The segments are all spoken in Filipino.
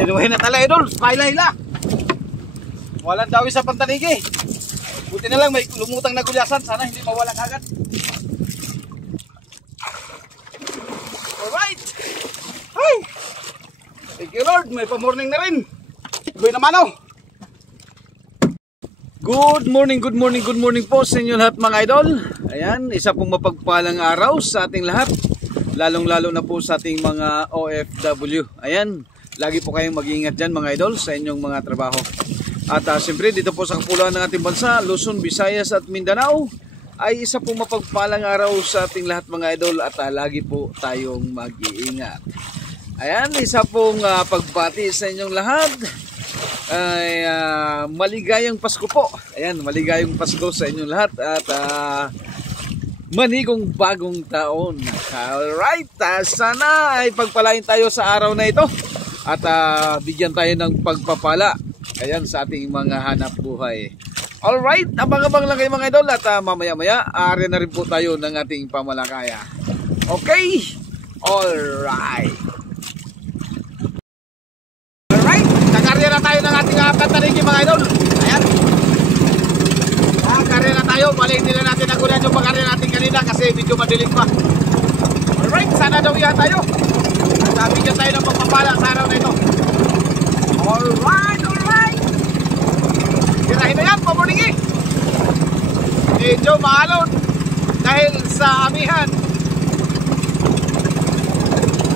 Dinuhin na tala idol, hila-hila. Walang dawi sa pantanigi. Buti na lang may lumutang na gulyasan, sana hindi mawala agad. Alright. Ay! Thank you Lord, may pa-morning na rin. Goy naman oh. Good morning po sa inyo lahat mga idol. Ayan, isa pong mapagpalang araw sa ating lahat. Lalong-lalo na po sa ating mga OFW. Ayan, lagi po kayong mag-iingat dyan mga idol sa inyong mga trabaho. At siyempre dito po sa kapuluan ng ating bansa, Luzon, Visayas at Mindanao, ay isa pong mapagpalang araw sa ating lahat mga idol. At lagi po tayong mag-iingat. Ayan, isa pong pagbati sa inyong lahat. Ay maligayang Pasko po. Ayan, maligayang Pasko sa inyong lahat at manigong bagong taon. Alright, sana ay pagpalain tayo sa araw na ito at bigyan tayo ng pagpapala. Ayan, sa ating mga hanap buhay. Alright, abang-abang lang kayo mga idol at mamaya-maya ari na rin po tayo ng ating pamalakaya. Okay? Alright. Karya na tayo ng ating pantanigi mga idol. Ayan. Karya na tayo. Balik nila natin nagunan yung pagkarya natin kanina kasi medyo madilim pa. Alright, sana daw yan tayo. At bigyan tayo ng pagpapala sa araw na ito. Alright. Sirahin na yan, pamuningi. Medyo maalon dahil sa amihan.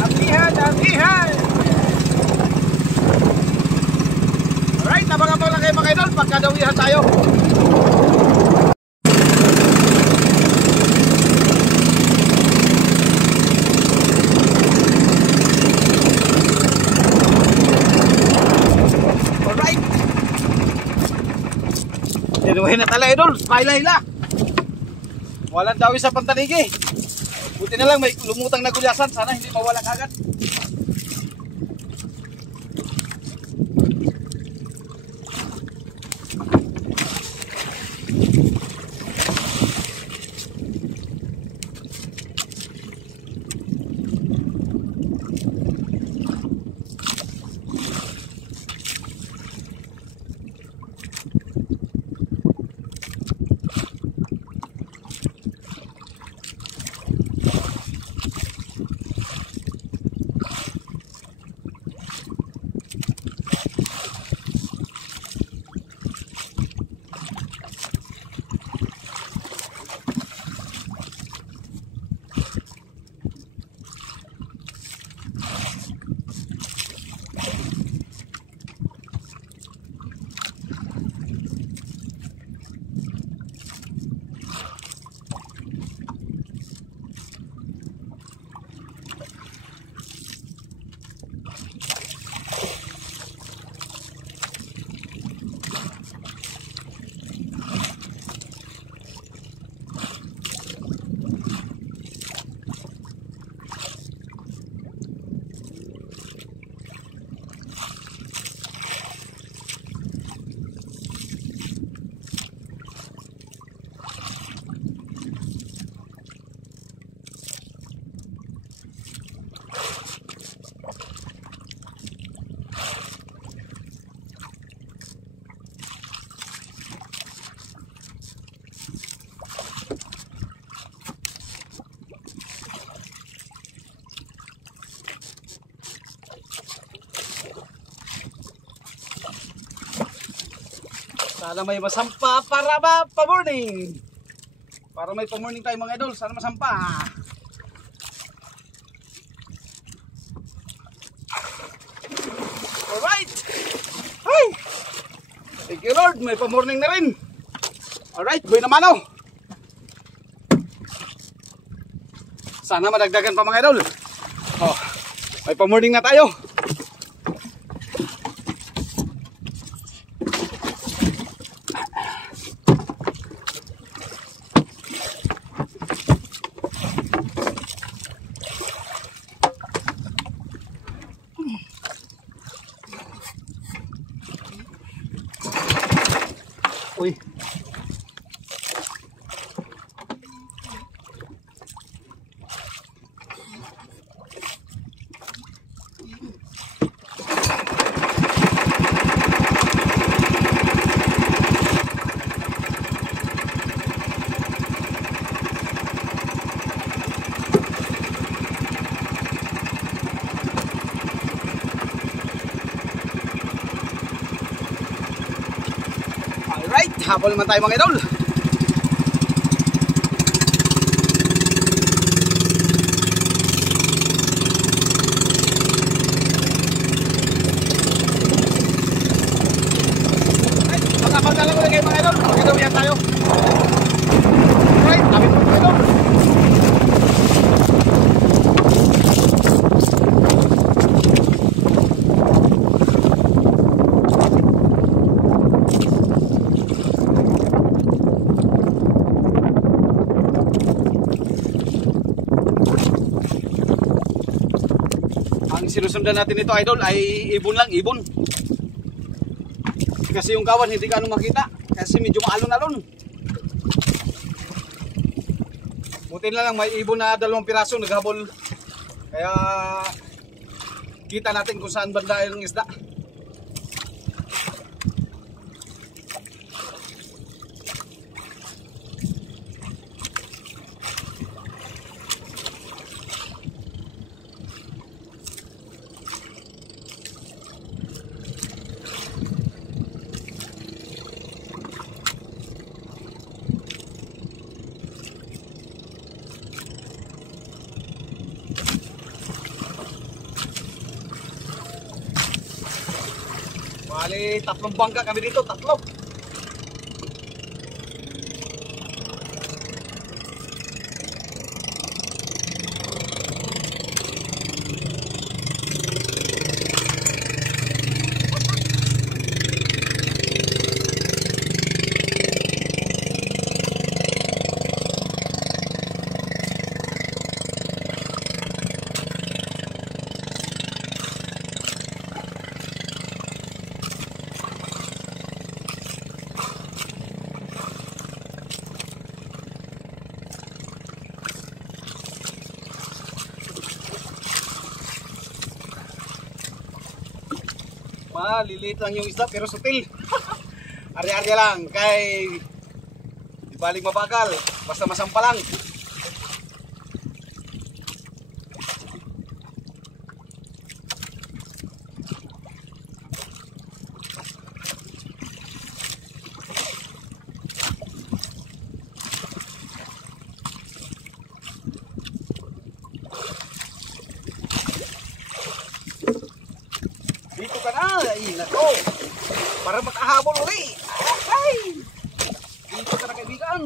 Amihan. Alright, abang-abang lang kayo mga idol, pagkadawihan tayo. Alright. Dinuhin na tala idol, hila-hila. Walang dawi sa pantanigi. Buti na lang may lumutang na gulyasan, sana hindi mawala agad. Sana may masampa para pa-morning. Para may pa-morning tayo mga idol. Sana masampa. Alright. Ay! Thank you Lord. May pa-morning na rin. Alright. Goy naman oh. Sana madagdagan pa mga idol. Oh, may pa-morning na tayo. Uy. habol naman tayo mga idol. Ay, magkapagdalang ulit kayo mga idol. Magkadawihan tayo. Alright, tapit mo mga idol. Sinusundan natin ito idol ay ibon lang, ibon. Kasi yung kawan hindi gaano makita kasi medyo maalon-alon. Buti na lang may ibon na 2 piraso naghabol. Kaya kita natin kung saan banda yung isda. Bali, 3 bangka kami dito, 3. Maliliit lang yung isda pero sutil. Arya-arya lang kay di baling mabagal, basta masampalan. Dito ka na, nako. Para makahabol uli. Okay. Dito ka na kaibigan.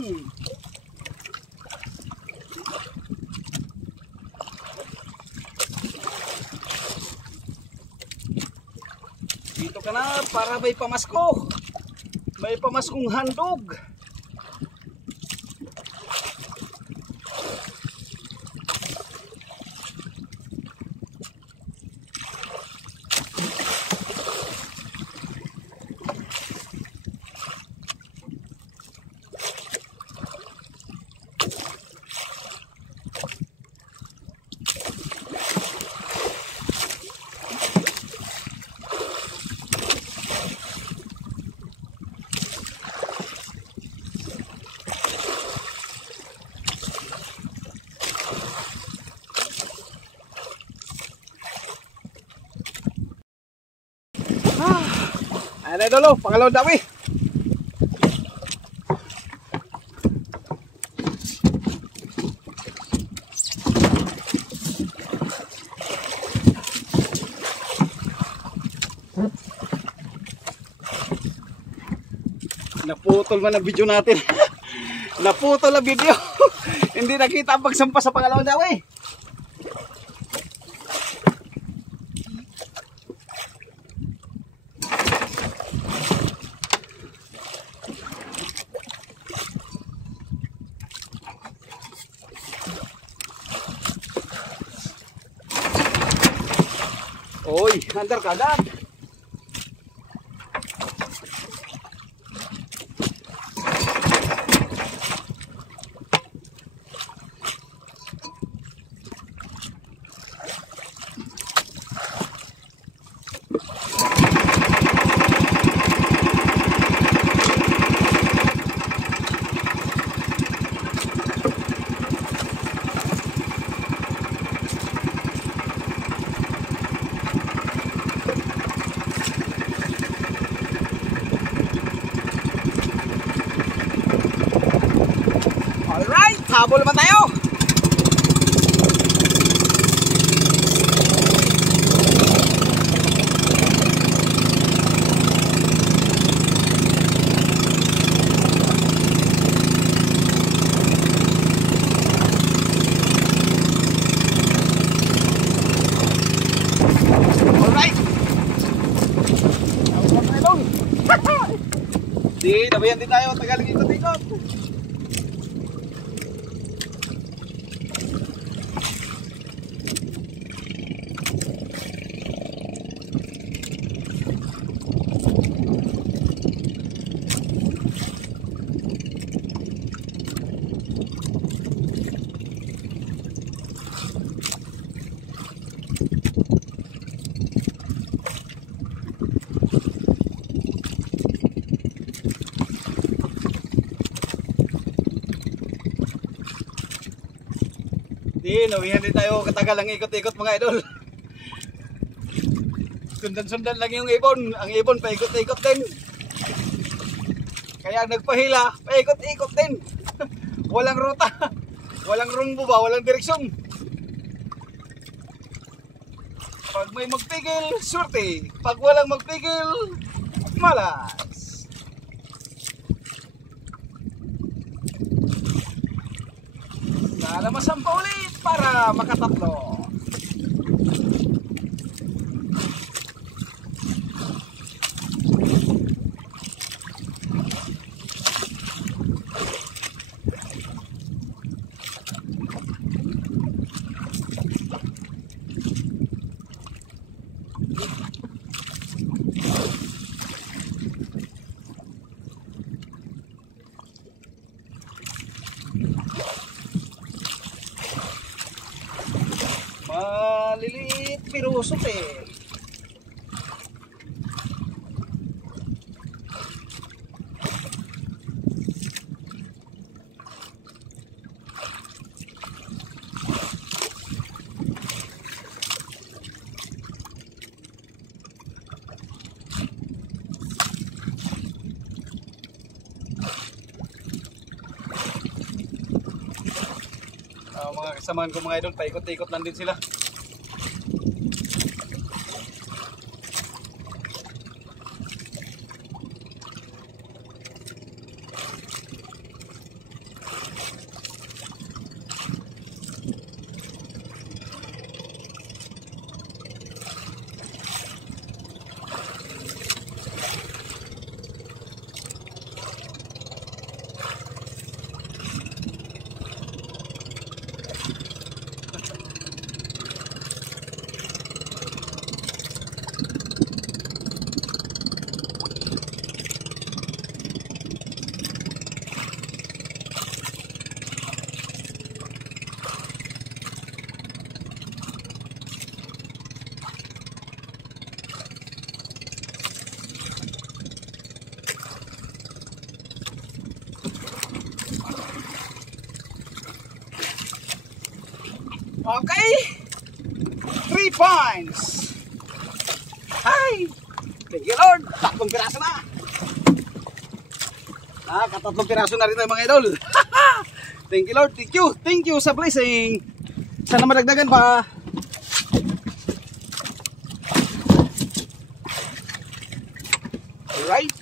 Dito ka na para may pamasko. May pamaskong handog. Ayan na idol, pangalawang dami. Naputol man ang video natin. Naputol ang video. Hindi nakita ang pagsampa sa pangalawang dami. Oy, andar kagat. Habol naman tayo. Di, nabayan din tayo. Tagal ikot-ikot. Nawihan din tayo katagal ang ikot-ikot mga idol. Sundan-sundan lang yung ibon. Ang ibon paikot-ikot din. Kaya nagpahila, paikot-ikot din. Walang ruta. Walang rumbo ba, walang direksyon. Pag may magpigil, swerte. Pag walang magpigil, malas. Sana masampa ulit para makatatlo. Maliliit pero usok eh. Mga kasamahan ko mga idol, paikot-ikot lang din sila. Okay, 3 points. Hi, thank you Lord. 3 piraso na. Katatlong piraso na rin tayo mga idol. Thank you Lord, thank you sa blessing. Sana madagdagan pa. Alright.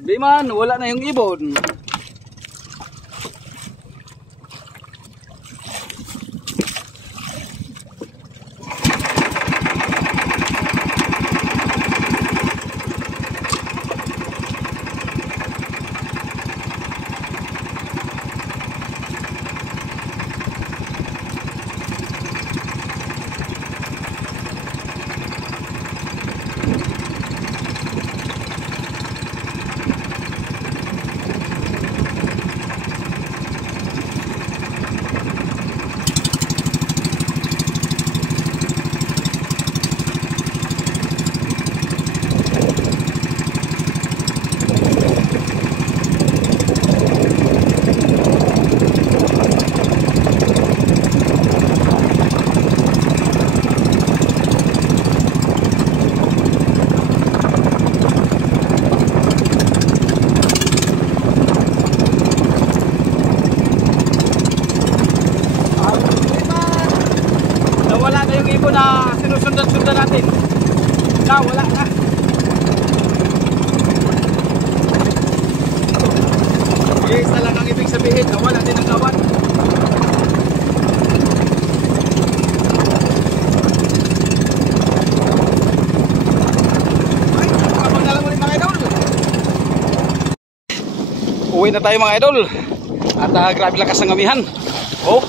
Di man, wala na yung ibon. na sinusundan-sundan natin. Wala na. Yes, na lang ang ibig sabihin na wala din ang kawan. Ay, kapag na lang ulit mga idol. Uwi na tayo mga idol. At grabe lakas ng amihan. Oh,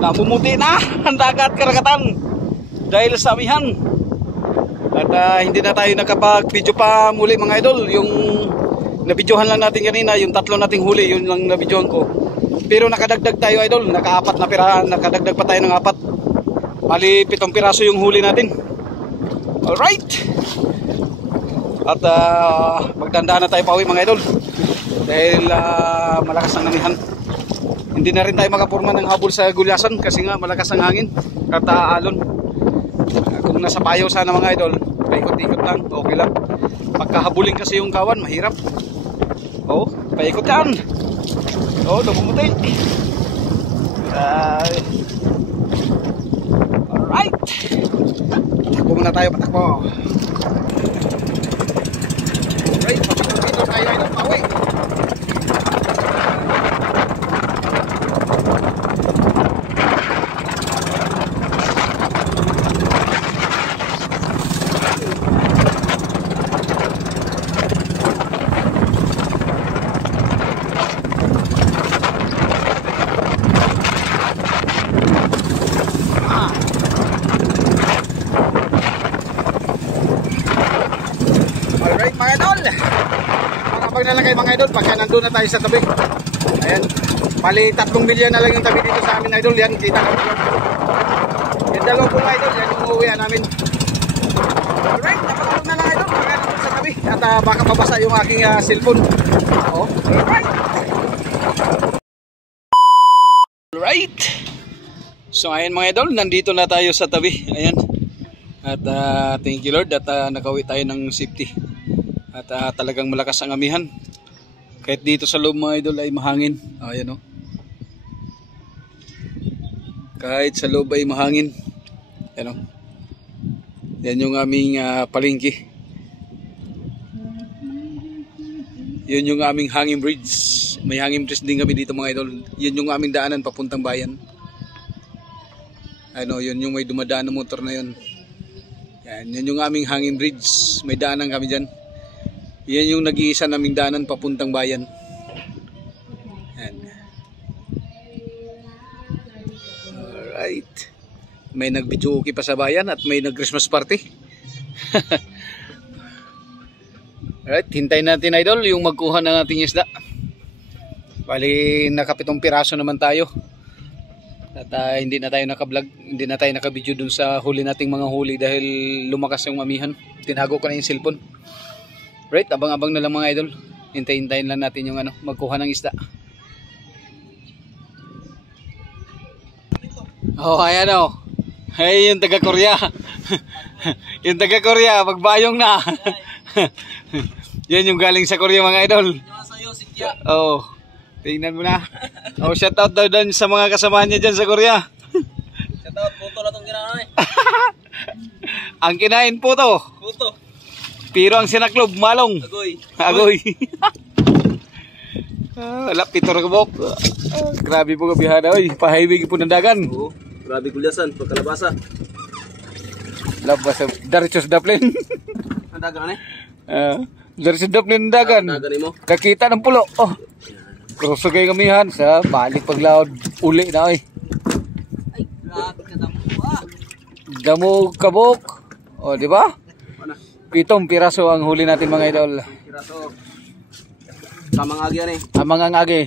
namumuti na ang dagat karagatan dahil sa amihan. At hindi na tayo nakapag-video pa muli mga idol. Yung nabidyohan lang natin kanina, yung tatlo nating huli, yun lang nabidyohan ko. Pero nakadagdag tayo idol, nakaapat na pirahan, nakadagdag pa tayo ng 4. Bali 7 piraso yung huli natin. Alright. At magdandaan na tayo pa uwi mga idol. Dahil malakas ang amihan. Hindi na rin tayo makapurma ng habol sa gulyasan kasi nga malakas ang hangin at alon. Kung nasa payo sana mga idol, paikot-ikot lang, okay lang. Pagkahabulin kasi yung kawan, mahirap. Oh, paikot yan. Oh, lumumuti. Alright. Patakbo muna tayo, patakbo. Alright, papito tayo idol, pauwi. Makapag na lang kayo mga idol pagka nandun na tayo sa tabi. Ayan, bali 3 milyon na lang yung tabi dito sa amin idol. Yan, kita kami yung dalawang pong idol, yan yung uuwihan namin. Alright, napatulog na lang idol pagka nandun sa tabi. At baka mabasa yung aking cellphone. Oh, alright. Alright. So ayan mga idol, nandito na tayo sa tabi. Ayan. At thank you Lord at nakauwi tayo ng safety. At talagang malakas ang amihan. Kahit dito sa loob mga idol ay mahangin. Ayan o. Kahit sa loob ay mahangin. Ayan o. Yan yung aming palengke. Yun yung aming hanging bridge. May hanging bridge din kami dito mga idol. Yun yung aming daanan papuntang bayan. Ano, yun yung may dumadaan na motor na yun. Yan, yun yung aming hanging bridge. May daanan kami dyan. Yan yung nag-iisa naming daanan papuntang bayan. Yan. Alright. May nag-videoke pa sa bayan at may nag-Christmas party. Alright, hintayin natin idol yung magkuha ng ating isda. Bali, naka 7 piraso naman tayo. At hindi na tayo naka-vlog, hindi na tayo naka-video dun sa huli nating mga huli dahil lumakas yung amihan. Tinago ko na yung cellphone. Right, abang-abang na lang mga idol. Hintayin lang natin yung magkuha ng isda. Oh, ayan o. Hey, yung taga-Korea. Yung taga-Korea, magbayong na. Yan yung galing sa Korea mga idol. Oh, tingnan mo na. Oh, shout out daw dun sa mga kasamahan niya dyan sa Korea. Shout out, puto na itong kinain. Ang kinain puto. Puto. Pero ang sinaklob, malong. Agoy. Agoy. Wala, pitor kabok. Grabe po kabihada. Oy, pahiwig po ng dagan. Oo, grabe gulyasan, pagkalabasa. Labasa, Darius Daplin. Ang dagan Darius Daplin ng dagan. Dagan mo. Kakita ng pulo. Oh, kruso kayo kamihan sa balik paglaod. Uli na oy. Ay, grabe ka damo. Damo kabok. O, di ba? 7 piraso ang huli natin mga idol. Piraso. Tamang agi yan eh. Tamang ang agi.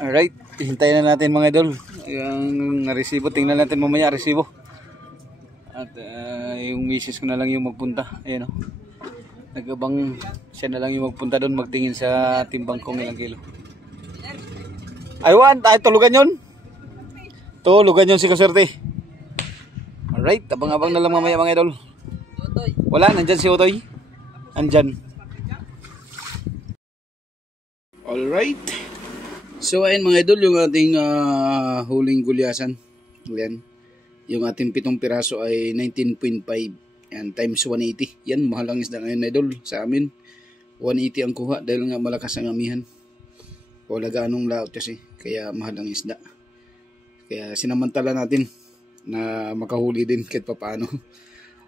Alright, hintayin na natin mga idol. Yung resibo, tingnan natin mamaya resibo. At yung misis ko na lang yung magpunta. Ayan o. Nagabang siya na lang yung magpunta doon, magtingin sa timbang kong ilang kilo. Aywan, tayo tulugan yun. Tulugan yun si Kaserte. Alright, abang-abang na lang mamaya mga idol. Wala, nandyan si Otoy. Andyan. Alright. So ayun mga idol, yung ating huling gulyasan. Yan. Yung ating 7 piraso ay 19.5. Yan, times 180. Yan, mahal ang isda ngayon, idol, sa amin. 180 ang kuha dahil nga malakas ang amihan. Wala ganong laot kasi, kaya mahal ang isda. Kaya sinamantala natin na makahuli din kahit papaano.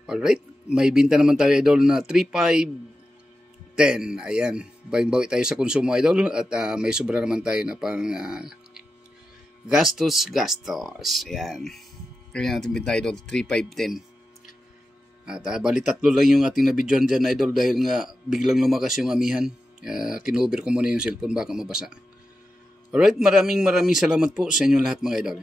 Alright, may binta naman tayo, idol, na 3,510. Ayan, bawi tayo sa konsumo, idol, at may sobra naman tayo na pang gastos. Ayan. Kaya natin binta, idol, 3,510. At bali 3 lang yung ating nabidyohan dyan, idol, dahil nga biglang lumakas yung amihan. Kinover ko muna yung cellphone, baka mabasa. Alright, maraming salamat po sa inyo lahat, mga idol.